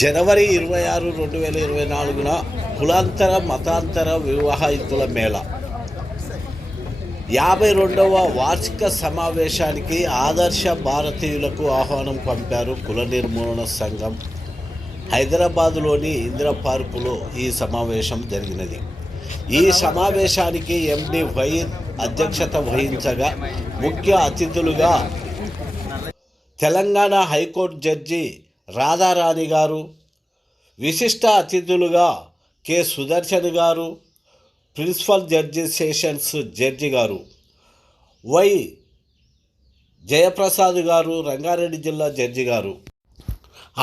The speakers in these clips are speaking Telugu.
జనవరి 26, 2024 కులాంతర మతాంతర వివాహితుల మేళా 52వ వార్షిక సమావేశానికి ఆదర్శ భారతీయులకు ఆహ్వానం పంపారు కుల నిర్మూలన సంఘం. హైదరాబాదులోని ఇందిరా పార్కులో ఈ సమావేశం జరిగినది. ఈ సమావేశానికి ఎండి వైద్ అధ్యక్షత వహించగా ముఖ్య అతిథులుగా తెలంగాణ హైకోర్టు జడ్జి రాధారాణి గారు, విశిష్ట అతిథులుగా కె సుదర్శన్ గారు, ప్రిన్సిపల్ జడ్జి సెషన్స్ జడ్జి గారు, వై జయప్రసాద్ గారు, రంగారెడ్డి జిల్లా జడ్జి గారు,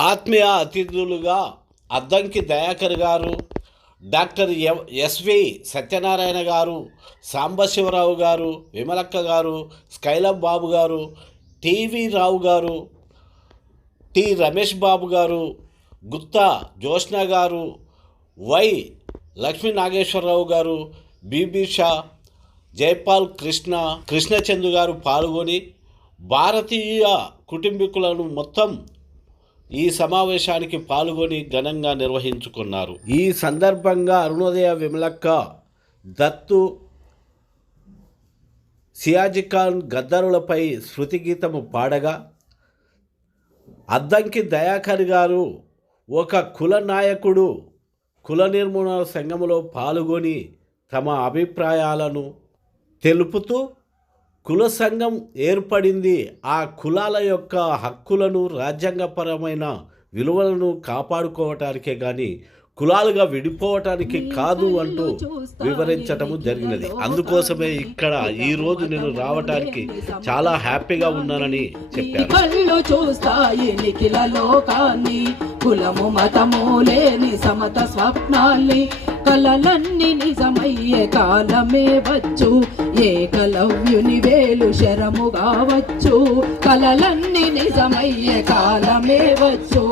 ఆత్మీయ అతిథులుగా అద్దంకి దయాకర్ గారు, డాక్టర్ ఎస్వి సత్యనారాయణ గారు, సాంబశివరావు గారు, విమలక్క గారు, స్కైలబ్ బాబు గారు, టీవీ రావు గారు, టి రమేష్ బాబు గారు, గుత్తా జోష్న గారు, వై లక్ష్మీ నాగేశ్వరరావు గారు, బీబీ షా, జైపాల్ కృష్ణచందు గారు పాల్గొని భారతీయ కుటుంబీకులను మొత్తం ఈ సమావేశానికి పాల్గొని ఘనంగా నిర్వహించుకున్నారు. ఈ సందర్భంగా అరుణోదయ విమలక్క, దత్తు, సియాజిఖాన్ గద్దరులపై శృతి గీతము పాడగా అద్దంకి దయాకర్ గారు ఒక కుల నాయకుడు కుల నిర్మూలన సంఘంలో పాల్గొని తమ అభిప్రాయాలను తెలుపుతూ కుల సంఘం ఏర్పడింది ఆ కులాల యొక్క హక్కులను, రాజ్యాంగపరమైన విలువలను కాపాడుకోవటానికే కానీ కులాలుగా విడిపోవటానికి కాదు అంటూ వివరించటము జరిగినది. అందుకోసమే ఇక్కడ ఈరోజు నేను రావటానికి చాలా హ్యాపీగా ఉన్నానని చెప్పారు. కళ్ళు చూస్తాయి నిఖిల లోకాన్ని, కులము మతము లేని సమత స్వప్నాల్ని, కలలన్నీ నిజమయ్యే కాలమే వచ్చు, ఏకలవ్యుని వేలు శరముగా వచ్చు, కలలన్నీ నిజమయ్యే కాలమే వచ్చు,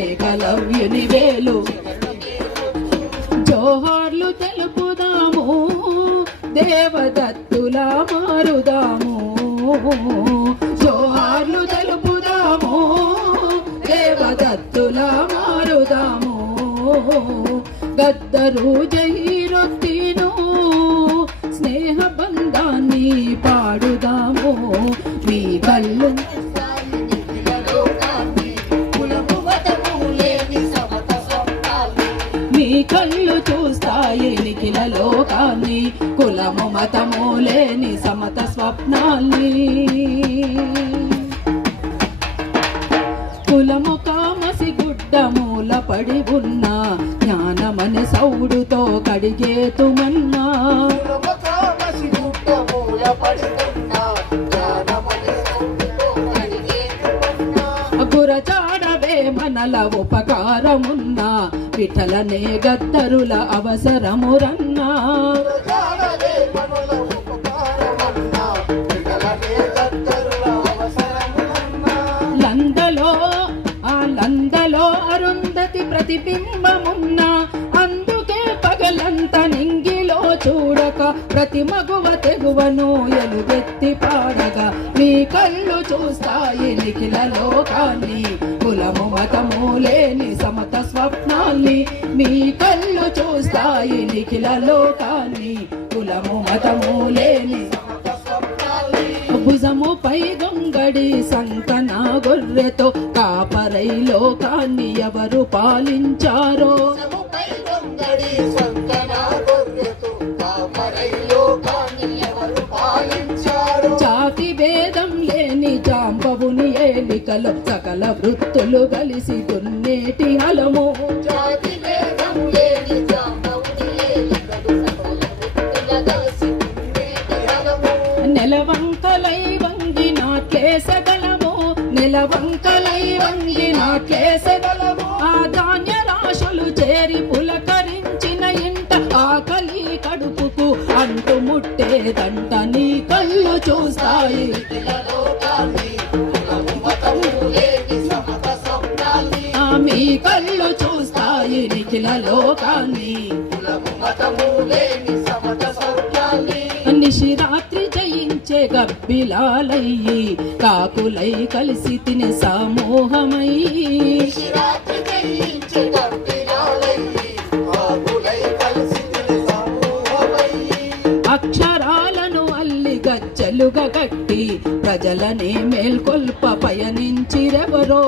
ఏకలవ్యుని వేలు. జోహార్లు తెలుపుదాము, దేవదత్తులా మారుదాము, జోహార్లు తెలుపుదాము, దేవదత్తులా మారుదాము, గద్దరు జైరొత్తిను స్నేహ బంధాన్ని పాడుదాము, మీ కళ్ళు కళ్ళు చూస్తాయి నిఖిల లోకాన్ని, కులము మతము లేని సమత స్వప్నాల్ని, కులము కామసి గుడ్డ మూల పడి ఉన్న జ్ఞానమని సౌడుతో కడిగేతుమన్నా, గురచాడవే మనల ఉపకారమున్నా, విఠలనే గద్దరుల అవసరమురన్నా, లందలో అరుంధతి ప్రతిబింబమున్నా, అందుకే పగలంత నింగిలో చూడక ప్రతి మగువ తెగువను ఎలుగెత్తి పాడగా, మీ కళ్ళు చూస్తాయి నిఖిల లోకాన్ని, కులము మతము లేని సమత స్వప్నాల్ని, మీ కళ్ళు చూస్తాయి నిఖిల లోకాన్ని, కులము మతము లేని భుజముపై గొంగడి సంకన గొర్రెతో కాపరై లోకాన్ని ఎవరు పాలించారో, జాతి భేదం లేని జాంబవుని ఏలికలో సకల వృత్తులు కలిసి దున్నేటి హలము, నెలవంకలై వంగినాట్లేసగలము, నెలవంకలై వంగినాట్లేసగలము, ఆ ధాన్య రాశులు చేరి పులకరించిన ఇంట ఆకలి కడుపుకు అంటు ముట్టేదంట, నీ కళ్ళు చూస్తాయి మీ కళ్ళు చూస్తాయి నిఖిల లోకాన్ని, నిశిరాత్రి జయించే గబ్బిలాలయ్యి కాకులై కలిసి తినే సమూహమయ్యి అక్షరాలను అల్లి గజ్జలుగా కట్టి ప్రజలనే మేల్కొల్ప పయనించిరెవరో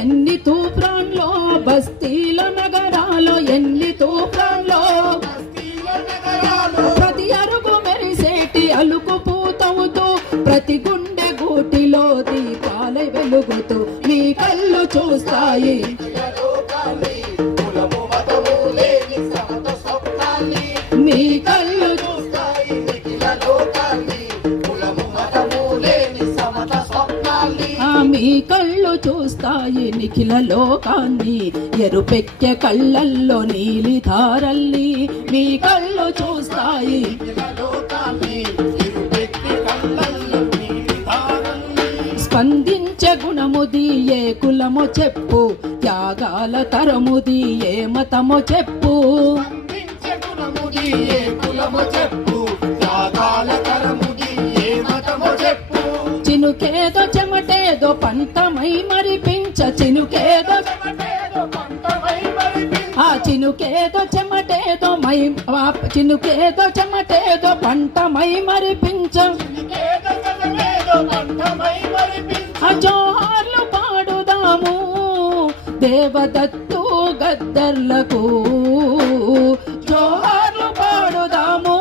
ఎన్ని తూప్రాన్లో బస్తీల నగరాలో ఎన్ని తూప్రాన్లో ప్రతి అరుగు మెరిసేటి అలుకు పూతవుతూ ప్రతి గుండె గూటిలో దీపాలై వెలుగుతూ మీ కళ్ళు చూస్తాయి మీ కళ్ళు మీ కళ్ళు చూస్తాయి నిఖిల లోకాన్ని ఎరుపెక్కె కళ్ళల్లో నీలి ధారల్ని మీ కళ్ళు చూస్తాయి స్పందించే గుణముది ఏ కులమో చెప్పు త్యాగాల తరముది ఏ మతమో చెప్పు చినుకేదో చెమటేదో పంటమై మరిపించ చినుకేదో చినుకేదో చెమటేదో చినుకేదో చెమటేదో పంటమై మరిపించ జోహార్లు పాడుదాము దేవదత్తు గద్దర్లకు జోహార్లు పాడుదాము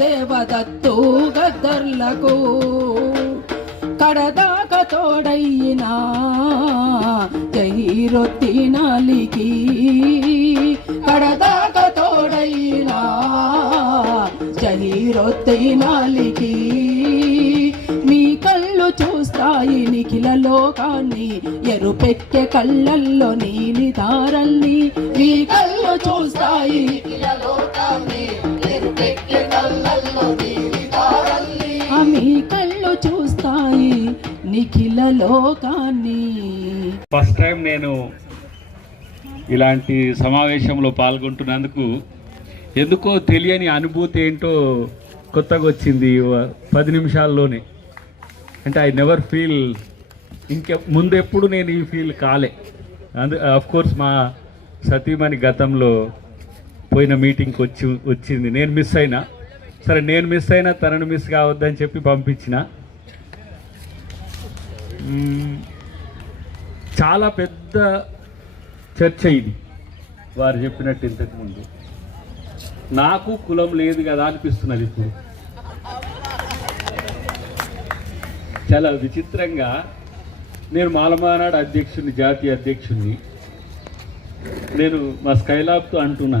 దేవదత్తు గద్దర్లకు కడదాక తోడైనా జహీరొత్తినాలికి కడదాక తోడైనా జహీరొత్తినాలికి మీ కళ్ళు చూస్తాయి నిఖిల లోకాన్ని ఎరుపెక్కె కళ్ళల్లో నీలి దారల్ని మీ కళ్ళు చూస్తాయి మీ కళ్ళు చూస్తాయి నిఖిల లోకాన్ని. ఫస్ట్ టైం నేను ఇలాంటి సమావేశంలో పాల్గొంటున్నందుకు ఎందుకో తెలియని అనుభూతి ఏంటో కొత్తగా వచ్చింది 10 నిమిషాల్లోనే. అంటే ఐ నెవర్ ఫీల్ ముందెప్పుడు నేను ఈ ఫీల్ కాలే. కోర్స్ మా సతీమణి గతంలో పోయిన మీటింగ్కి వచ్చింది, నేను మిస్ అయినా. సరే, నేను మిస్ అయినా తనను మిస్ కావద్దని చెప్పి పంపించిన. చాలా పెద్ద చర్చ ఇది, వారు చెప్పినట్టు ఇంతకుముందు. నాకు కులం లేదు కదా అనిపిస్తున్నది ఇప్పుడు. చాలా విచిత్రంగా నేను మాలమానాడు అధ్యక్షుడిని, జాతీయ అధ్యక్షుడిని. నేను మా స్కైలాబ్తో అంటున్నా,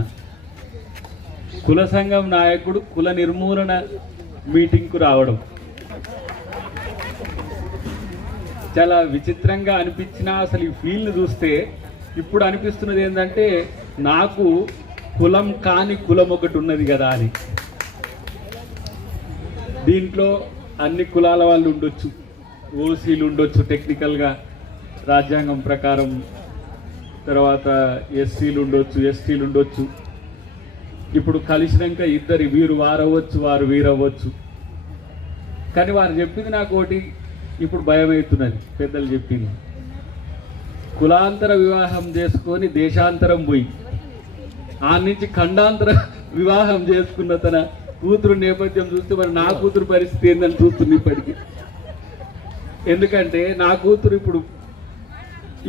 కుల సంఘం నాయకుడు కుల నిర్మూలన మీటింగ్కు రావడం చాలా విచిత్రంగా అనిపించినా, అసలు ఈ ఫీల్ని చూస్తే ఇప్పుడు అనిపిస్తున్నది ఏంటంటే నాకు కులం కాని కులం ఒకటి ఉన్నది కదా అని. దీంట్లో అన్ని కులాల వాళ్ళు ఉండొచ్చు, ఓసీలు ఉండొచ్చు టెక్నికల్గా రాజ్యాంగం ప్రకారం, తర్వాత ఎస్సీలు ఉండొచ్చు, ఎస్టీలు ఉండొచ్చు. ఇప్పుడు కలిసినాక ఇద్దరు వీరు వారవ్వచ్చు, వారు వీరవ్వచ్చు. కానీ వారు చెప్పింది నాకు ఒకటి ఇప్పుడు భయం అవుతున్నది. పెద్దలు చెప్పింది, కులాంతర వివాహం చేసుకొని దేశాంతరం పోయి ఆ నుంచి ఖండాంతర వివాహం చేసుకున్న తన కూతురు నేపథ్యం చూస్తే మరి నా కూతురు పరిస్థితి ఏందని చూస్తుంది ఇప్పటికీ. ఎందుకంటే నా కూతురు ఇప్పుడు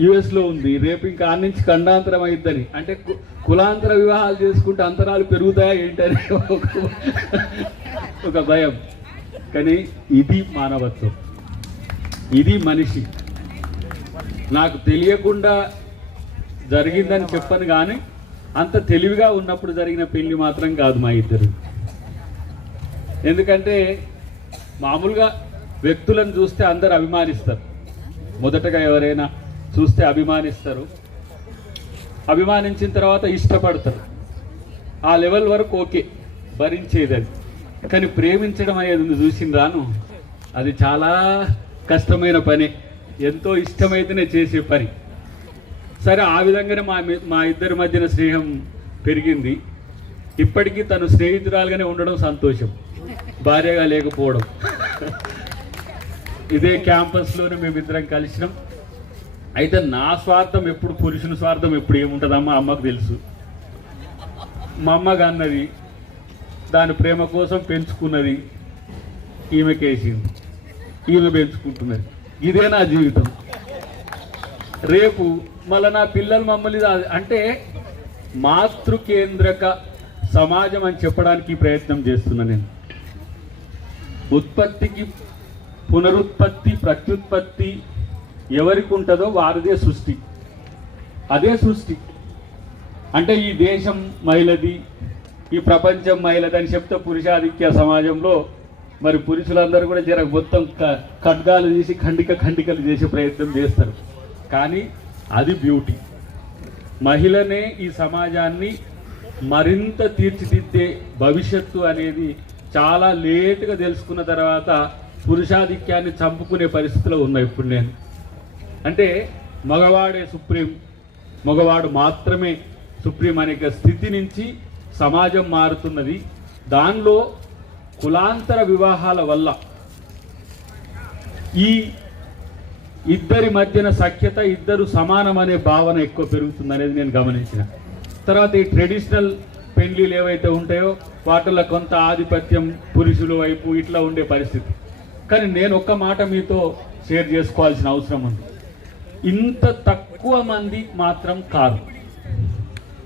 యుఎస్లో ఉంది, రేపు ఇంకా ఆ నుంచి ఖండాంతరం అయిద్దని. అంటే కులాంతర వివాహాలు చేసుకుంటే అంతరాలు పెరుగుతాయా ఏంటని ఒక భయం. కానీ ఇది మానవత్వం, ఇది మనిషి. నాకు తెలియకుండా జరిగిందని చెప్పను, కానీ అంత తెలివిగా ఉన్నప్పుడు జరిగిన పెళ్లి మాత్రం కాదు మా ఇద్దరు. ఎందుకంటే మామూలుగా వ్యక్తులను చూస్తే అందరు అభిమానిస్తారు. మొదటగా ఎవరైనా చూస్తే అభిమానిస్తారు, అభిమానించిన తర్వాత ఇష్టపడతారు. ఆ లెవెల్ వరకు ఓకే, భరించేది అది. కానీ ప్రేమించడం అనేది చూసిందాను, అది చాలా కష్టమైన పని, ఎంతో ఇష్టమైతేనే చేసే పని. సరే ఆ విధంగానే మా ఇద్దరి మధ్యన స్నేహం పెరిగింది. ఇప్పటికీ తను స్నేహితురాలుగానే ఉండడం సంతోషం, భార్యగా లేకపోవడం. ఇదే క్యాంపస్లోనే మేమిద్దరం కలిసినాం. అయితే నా స్వార్థం ఎప్పుడు, పురుషుని స్వార్థం ఎప్పుడు ఏముంటుందమ్మా అమ్మకు తెలుసు. మా అమ్మగా అన్నది, దాని ప్రేమ కోసం పెంచుకున్నది ఈమెకేసింది, ఈమె పెంచుకుంటున్నది. ఇదే నా జీవితం. రేపు మళ్ళీ నా పిల్లలు మమ్మల్ని అంటే మాతృకేంద్రక సమాజం అని చెప్పడానికి ప్రయత్నం చేస్తున్నా నేను. ఉత్పత్తికి పునరుత్పత్తి, ప్రత్యుత్పత్తి ఎవరికి ఉంటుందో వారిదే సృష్టి, అదే సృష్టి. అంటే ఈ దేశం మహిళది, ఈ ప్రపంచం మహిళది అని చెప్తే పురుషాధిక్య సమాజంలో మరి పురుషులందరూ కూడా జర మొత్తం ఖడ్గాలు తీసి ఖండికలు చేసే ప్రయత్నం చేస్తారు. కానీ అది బ్యూటీ. మహిళనే ఈ సమాజాన్ని మరింత తీర్చిదిద్దే భవిష్యత్తు అనేది చాలా లేటుగా తెలుసుకున్న తర్వాత పురుషాధిక్యాన్ని చంపుకునే పరిస్థితిలో ఉన్నా ఇప్పుడు నేను. అంటే మగవాడే సుప్రీం, మగవాడు మాత్రమే సుప్రీం అనే స్థితి నుంచి సమాజం మారుతున్నది. దానిలో కులాంతర వివాహాల వల్ల ఈ ఇద్దరి మధ్యన సఖ్యత, ఇద్దరు సమానం అనే భావన ఎక్కువ పెరుగుతుంది అనేది నేను గమనించిన. తర్వాత ఈ ట్రెడిషనల్ పెళ్లిలు ఏవైతే ఉంటాయో వాటిల్లో కొంత ఆధిపత్యం పురుషుల వైపు ఇట్లా ఉండే పరిస్థితి. కానీ నేను ఒక్క మాట మీతో షేర్ చేసుకోవాల్సిన అవసరం ఉంది. ఇంత తక్కువ మంది మాత్రం కాదు,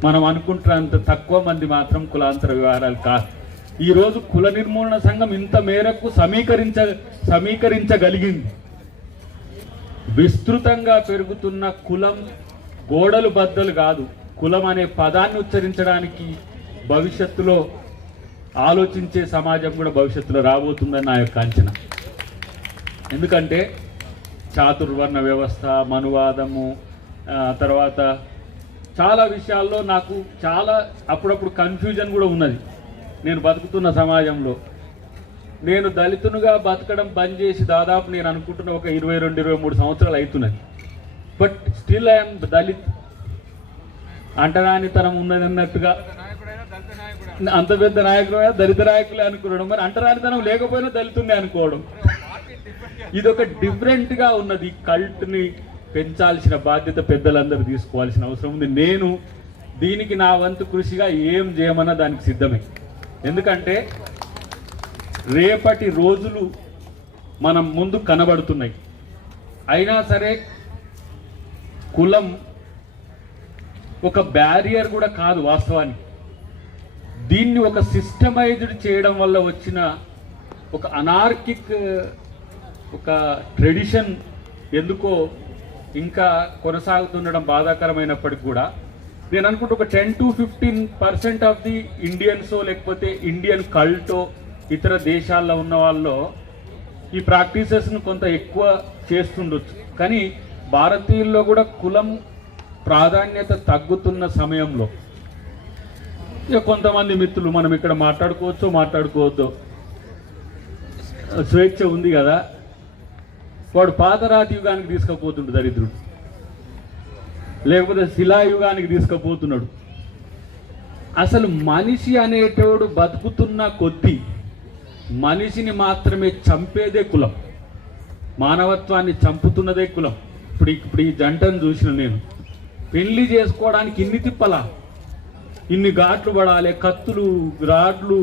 మనం అనుకుంటున్నంత తక్కువ మంది మాత్రం కులాంతర వ్యవహారాలు కాదు. ఈరోజు కుల నిర్మూలన సంఘం ఇంత మేరకు సమీకరించగలిగింది. విస్తృతంగా పెరుగుతున్న కులం గోడలు బద్దలు కాదు, కులం అనే పదాన్ని ఉచ్చరించడానికి భవిష్యత్తులో ఆలోచించే సమాజం కూడా భవిష్యత్తులో రాబోతుందని నా యొక్క అంచనా. ఎందుకంటే చాతుర్వర్ణ వ్యవస్థ, మనువాదము, తర్వాత చాలా విషయాల్లో నాకు చాలా అప్పుడప్పుడు కన్ఫ్యూజన్ కూడా ఉన్నది. నేను బతుకుతున్న సమాజంలో నేను దళితునిగా బతకడం బంద్ చేసి దాదాపు నేను అనుకుంటున్న ఒక 22-23 సంవత్సరాలు అవుతున్నది. But still I'm Dalit. అంటరానితనం ఉన్నది అన్నట్టుగా అంత పెద్ద నాయకులు దళిత నాయకులే అనుకోవడం, మరి అంటరానితనం లేకపోయినా దళితున్నే అనుకోవడం, ఇదొక డిఫరెంట్గా ఉన్నది. కల్ట్ని పెంచాల్సిన బాధ్యత పెద్దలందరూ తీసుకోవాల్సిన అవసరం ఉంది. నేను దీనికి నా వంతు కృషిగా ఏం చేయమన్నా దానికి సిద్ధమే. ఎందుకంటే రేపటి రోజులు మనం ముందు కనబడుతున్నాయి. అయినా సరే కులం ఒక బ్యారియర్ కూడా కాదు వాస్తవానికి. దీన్ని ఒక సిస్టమైజ్డ్ చేయడం వల్ల వచ్చిన ఒక అనార్కిక్ ఒక ట్రెడిషన్ ఎందుకో ఇంకా కొనసాగుతుండడం బాధాకరమైనప్పటికీ కూడా నేను అనుకుంటే ఒక 10-15% ఆఫ్ ది ఇండియన్సో లేకపోతే ఇండియన్ కల్టో ఇతర దేశాల్లో ఉన్న వాళ్ళు ఈ ప్రాక్టీసెస్ను కొంత ఎక్కువ చేస్తుండొచ్చు. కానీ భారతీయుల్లో కూడా కులం ప్రాధాన్యత తగ్గుతున్న సమయంలో ఇక కొంతమంది మిత్రులు, మనం ఇక్కడ మాట్లాడుకోవచ్చో మాట్లాడుకోవద్దో స్వేచ్ఛ ఉంది కదా, వాడు పాతరాతి యుగానికి తీసుకుపోతుండు దరిద్రుడు, లేకపోతే శిలాయుగానికి తీసుకుపోతున్నాడు. అసలు మనిషి అనేటోడు బతుకుతున్న కొద్దీ మనిషిని మాత్రమే చంపేదే కులం, మానవత్వాన్ని చంపుతున్నదే కులం. ఇప్పుడు ఈ జంటను చూసిన నేను, పెళ్లి చేసుకోవడానికి ఇన్ని తిప్పలా, ఇన్ని ఘాట్లు పడాలి, కత్తులు రాడ్లు,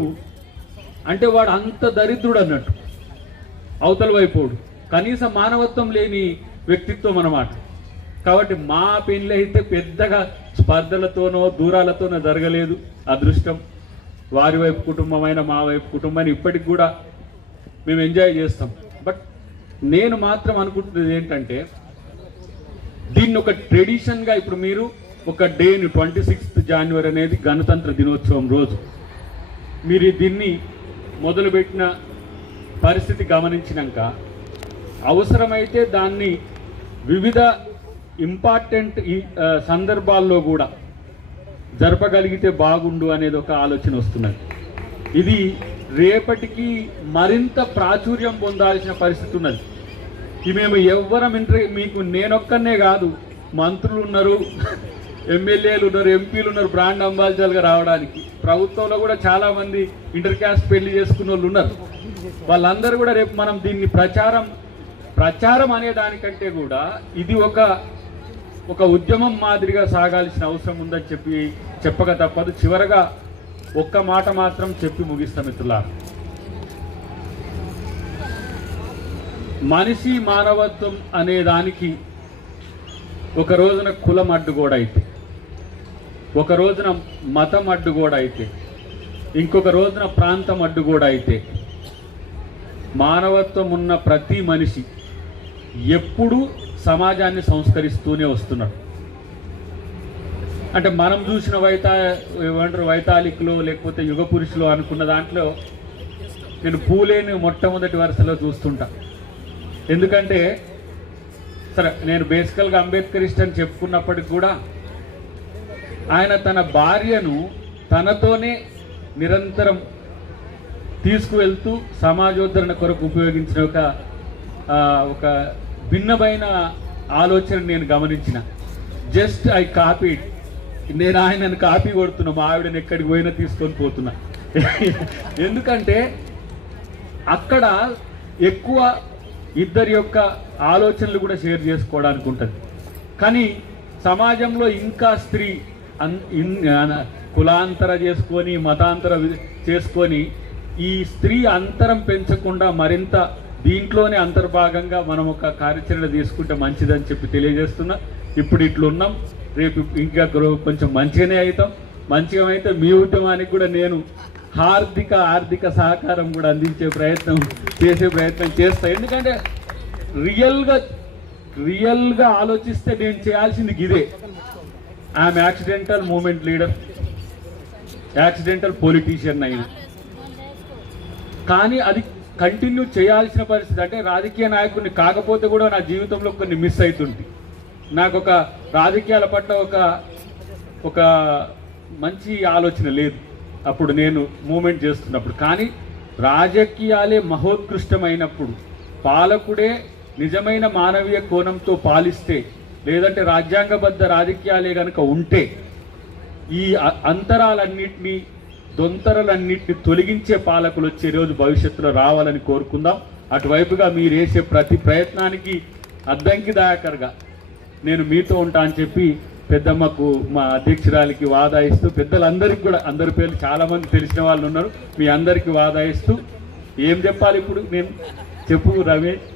అంటే వాడు అంత దరిద్రుడు అన్నట్టు. అవతల వైపోడు కనీసం మానవత్వం లేని వ్యక్తిత్వం అన్నమాట. కాబట్టి మా పెళ్ళి అయితే పెద్దగా స్పర్ధలతోనో దూరాలతోనో జరగలేదు. అదృష్టం. వారి వైపు కుటుంబమైన మా వైపు కుటుంబాన్ని ఇప్పటికి కూడా మేము ఎంజాయ్ చేస్తాం. బట్ నేను మాత్రం అనుకుంటున్నది ఏంటంటే దీన్ని ఒక ట్రెడిషన్గా, ఇప్పుడు మీరు ఒక డేని 26th జనవరి అనేది గణతంత్ర దినోత్సవం రోజు మీరు దీన్ని మొదలుపెట్టిన పరిస్థితి గమనించినాక అవసరమైతే దాన్ని వివిధ ఇంపార్టెంట్ సందర్భాల్లో కూడా జరపగలిగితే బాగుండు అనేది ఒక ఆలోచన వస్తున్నది. ఇది రేపటికి మరింత ప్రాచుర్యం పొందాల్సిన పరిస్థితి ఉన్నది. ఇది మేము ఎవ్వరం మీకు నేనొక్కనే కాదు, మంత్రులు ఉన్నారు, ఎమ్మెల్యేలు ఉన్నారు, ఎంపీలు ఉన్నారు బ్రాండ్ అంబాసిడర్గా రావడానికి. ప్రభుత్వంలో కూడా చాలామంది ఇంటర్ క్యాస్ట్ పెళ్లి చేసుకున్న వాళ్ళు ఉన్నారు. వాళ్ళందరూ కూడా రేపు మనం దీన్ని ప్రచారం అనే దానికంటే కూడా ఇది ఒక ఉద్యమం మాదిరిగా సాగాల్సిన అవసరం ఉందని చెప్పక తప్పదు. చివరగా ఒక్క మాట మాత్రం చెప్పి ముగిస్తాం మిత్రులారా. మనిషి మానవత్వం అనే దానికి ఒక రోజున కులం అడ్డుగోడ అయితే, ఒక రోజున మతం అడ్డుగోడ అయితే, ఇంకొక రోజున ప్రాంతం అడ్డుగోడ అయితే, మానవత్వం ఉన్న ప్రతి మనిషి ఎప్పుడూ సమాజాన్ని సంస్కరిస్తూనే వస్తున్నాడు. అంటే మనం చూసిన వైతాళికులు లేకపోతే యుగ పురుషులు అనుకున్న దాంట్లో నేను పూలేని మొట్టమొదటి వరుసలో చూస్తుంటా. ఎందుకంటే సరే నేను బేసికల్గా అంబేద్కరిస్ట్ అని చెప్పుకున్నప్పటికి కూడా ఆయన తన భార్యను తనతోనే నిరంతరం తీసుకువెళ్తూ సమాజోద్ధరణ కొరకు ఉపయోగించిన ఒక భిన్నమైన ఆలోచన నేను గమనించిన. Just I copied. నేను ఆయనను కాపీ కొడుతున్నా, మా ఆవిడని ఎక్కడికి పోయినా తీసుకొని పోతున్నా. ఎందుకంటే అక్కడ ఎక్కువ ఇద్దరి యొక్క ఆలోచనలు కూడా షేర్ చేసుకోవడానికి ఉంటుంది. కానీ సమాజంలో ఇంకా స్త్రీ కులాంతర చేసుకొని మతాంతర చేసుకొని ఈ స్త్రీ అంతరం పెంచకుండా మరింత దీంట్లోనే అంతర్భాగంగా మనం ఒక కార్యాచరణ తీసుకుంటే మంచిదని చెప్పి తెలియజేస్తున్నా. ఇప్పుడు ఇట్లున్నాం, రేపు ఇంకా కొంచెం మంచిగానే అవుతాం. మంచిగా అయితే మీ ఉద్యమానికి కూడా నేను ఆర్థిక సహకారం కూడా అందించే చేసే ప్రయత్నం చేస్తా. ఎందుకంటే రియల్గా ఆలోచిస్తే నేను చేయాల్సింది ఇదే. I'm accidental moment leader, accidental politician అయినా, కానీ అది కంటిన్యూ చేయాల్సిన పరిస్థితి. అంటే రాజకీయ నాయకుడిని కాకపోతే కూడా నా జీవితంలో కొన్ని మిస్ అవుతుంది. నాకు ఒక రాజకీయాల పట్ల ఒక మంచి ఆలోచన లేదు అప్పుడు నేను మూమెంట్ చేస్తున్నప్పుడు. కానీ రాజకీయాలే మహోత్కృష్టమైనప్పుడు, పాలకుడే నిజమైన మానవీయ కోణంతో పాలిస్తే, లేదంటే రాజ్యాంగబద్ధ రాజకీయాలే కనుక ఉంటే ఈ అంతరాలన్నింటినీ దొంతరలన్నింటినీ తొలగించే పాలకులు వచ్చే రోజు భవిష్యత్తులో రావాలని కోరుకుందాం. అటువైపుగా మీరు వేసే ప్రతి ప్రయత్నానికి అద్దంకి దాయకరగా నేను మీతో ఉంటా అని చెప్పి పెద్దమ్మకు, మా అధ్యక్షురాలికి వాదాయిస్తూ, పెద్దలందరికీ కూడా, అందరి పేర్లు చాలామంది తెలిసిన వాళ్ళు ఉన్నారు, మీ అందరికీ వాదాయిస్తూ ఏం చెప్పాలి ఇప్పుడు నేను చెప్పు రమేష్.